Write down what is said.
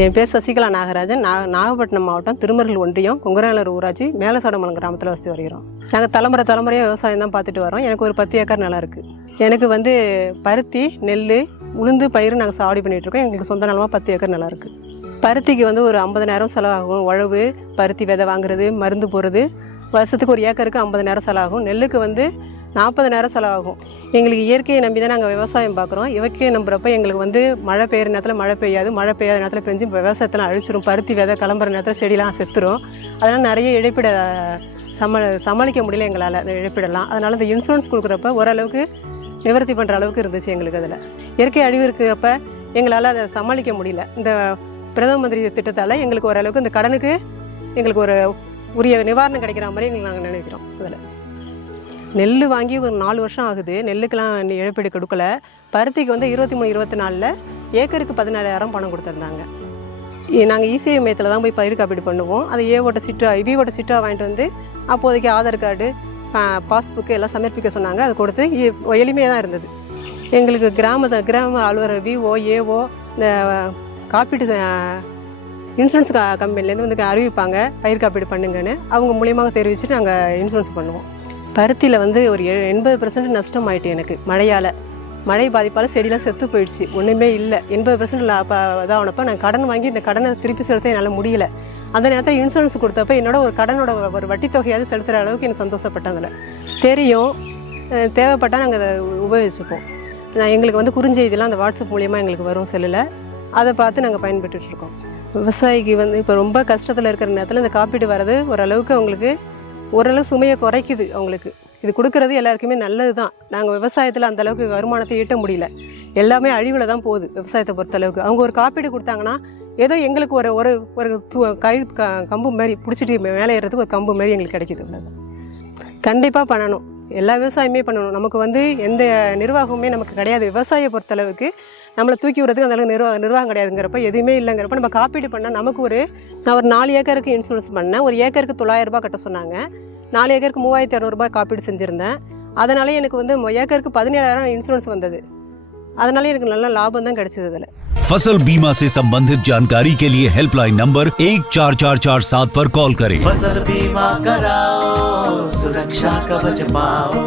என் பேர் சசிகலா நாகராஜன். நாகப்பட்டினம் மாவட்டம் திருமருகல் ஒன்றியம் குங்கராளர் ஊராட்சி மேலசாடமலம் கிராமத்தில் வசித்து வருகிறோம். நாங்கள் தலைமுறையாக விவசாயம் தான் பார்த்துட்டு வரோம். எனக்கு ஒரு 10 ஏக்கர் நிலம் இருக்குது. எனக்கு வந்து பருத்தி, நெல், உளுந்து பயிர் நாங்கள் சாவடி பண்ணிகிட்ருக்கோம். எங்களுக்கு சொந்த நிலமாக 10 ஏக்கர் நிலம் இருக்குது. பருத்திக்கு வந்து ஒரு 50,000 செலவாகும். உழவு, பருத்தி விதை வாங்குறது, மருந்து போடுறது. வருஷத்துக்கு ஒரு ஏக்கருக்கு 50,000 செலவாகும். நெல்லுக்கு வந்து 40,000 செலவாகும். எங்களுக்கு இயற்கையை நம்பி தான் நாங்கள் விவசாயம் பார்க்குறோம். இயற்கையை நம்புறப்ப எங்களுக்கு வந்து மழை பெய்கிற நேரத்தில் மழை பெய்யாது, மழை பெய்யாத நேரத்தில் பெஞ்சு விவசாயத்தில் அழிச்சிடும். பருத்தி விதை கிளம்புற நேரத்தில் செடியெலாம் செத்துரும். அதனால் நிறைய இழப்பீடை சமாளிக்க முடியல எங்களால் அந்த இழப்பீடெல்லாம். அதனால் இந்த இன்சூரன்ஸ் கொடுக்குறப்ப ஓரளவுக்கு நிவர்த்தி பண்ணுற அளவுக்கு இருந்துச்சு எங்களுக்கு. அதில் இயற்கை அழிவு இருக்கிறப்ப எங்களால் அதை சமாளிக்க முடியல. இந்த பிரதம மந்திரி திட்டத்தால் எங்களுக்கு ஓரளவுக்கு இந்த கடனுக்கு எங்களுக்கு ஒரு உரிய நிவாரணம் கிடைக்கிற மாதிரி எங்களுக்கு நாங்கள் நினைக்கிறோம். அதில் நெல் வாங்கி ஒரு 4 வருஷம் ஆகுது. நெல்லுக்கெல்லாம் இழப்பீடு கொடுக்கல. பருத்திக்கு வந்து 23-24 ஏக்கருக்கு 17,000 பணம் கொடுத்துருந்தாங்க. நாங்கள் இசேவை மையத்தில் தான் போய் பயிர் காப்பீடு பண்ணுவோம். அதை ஏவோட்ட சிட்டா விவோட்ட சிட்டா வாங்கிட்டு வந்து அப்போதைக்கு ஆதார் கார்டு, பாஸ்புக்கு எல்லாம் சமர்ப்பிக்க சொன்னாங்க. அதை கொடுத்து எளிமையாக தான் இருந்தது. எங்களுக்கு கிராம அலுவலர் விஓ, ஏஓ இந்த காப்பீடு இன்சூரன்ஸ் கம்பெனிலேருந்து வந்து அறிவிப்பாங்க, பயிர் காப்பீடு பண்ணுங்கன்னு. அவங்க மூலியமாக தெரிவிச்சுட்டு நாங்கள் இன்சூரன்ஸ் பண்ணுவோம். பருத்தியில் வந்து ஒரு 80% நஷ்டம் ஆகிட்டு எனக்கு மழையால். மழை பாதிப்பால் செடியெலாம் செத்து போயிடுச்சு, ஒன்றுமே இல்லை. 80% அப்போ இதாகனப்போ நான் கடன் வாங்கி இந்த கடனை திருப்பி செலுத்த என்னால் முடியல. அந்த நேரத்தில் இன்சூரன்ஸ் கொடுத்தப்ப என்னோட ஒரு கடனோட ஒரு வட்டி தொகையாவது செலுத்துகிற அளவுக்கு எனக்கு சந்தோஷப்பட்டேன். அதில் தெரியும், தேவைப்பட்டால் நாங்கள் அதை உபயோகிச்சுப்போம். எங்களுக்கு வந்து குறுஞ்செய்திலாம் அந்த வாட்ஸ்அப் மூலியமாக எங்களுக்கு வரும் செல்லில். அதை பார்த்து நாங்கள் பயன்பட்டுருக்கோம். விவசாயிக்கு வந்து இப்போ ரொம்ப கஷ்டத்தில் இருக்கிற நேரத்தில் இந்த காப்பீடு வர்றது ஓரளவுக்கு அவங்களுக்கு ஓரளவு சுமையை குறைக்குது. அவங்களுக்கு இது கொடுக்கறது எல்லாருக்குமே நல்லது தான். நாங்கள் விவசாயத்தில் அந்தளவுக்கு வருமானத்தை ஈட்ட முடியல. எல்லாமே அழிவில் தான் போகுது விவசாயத்தை பொறுத்தளவுக்கு. அவங்க ஒரு காப்பீடு கொடுத்தாங்கன்னா ஏதோ எங்களுக்கு ஒரு ஒரு ஒரு கம்பு மாதிரி பிடிச்சிட்டு மேலே ஏறதுக்கு ஒரு கம்பு மாதிரி எங்களுக்கு கிடைக்கிது. கண்டிப்பாக பண்ணணும், எல்லா விவசாயமே பண்ணணும். நமக்கு வந்து எந்த நிர்வாகமுமே நமக்கு கிடையாது. விவசாயியை பொறுத்தளவுக்கு நம்மளை தூக்கி விடுறதுக்கு அந்தளவுக்கு நிர்வாகம் கிடையாதுங்கிறப்ப, எதுவுமே இல்லைங்கிறப்ப நம்ம காப்பீடு பண்ணால் நமக்கு நான் ஒரு 4 ஏக்கருக்கு இன்சூரன்ஸ் பண்ணேன். ஒரு ஏக்கருக்கு 900 ரூபாய் கட்ட சொன்னாங்க. 4 ஏக்கருக்கு 3,200 ரூபாய் காப்பீடு செஞ்சுருந்தேன். அதனால எனக்கு வந்து ஏக்கருக்கு 17,000 இன்சூரன்ஸ் வந்தது. அதனால எனக்கு நல்ல லாபம் தான் கிடைச்சது. அதில் फसल बीमा से संबंधित जानकारी के लिए हेल्पलाइन नंबर 144447 पर कॉल करें। फसल बीमा कराओ, सुरक्षा कवच पाओ।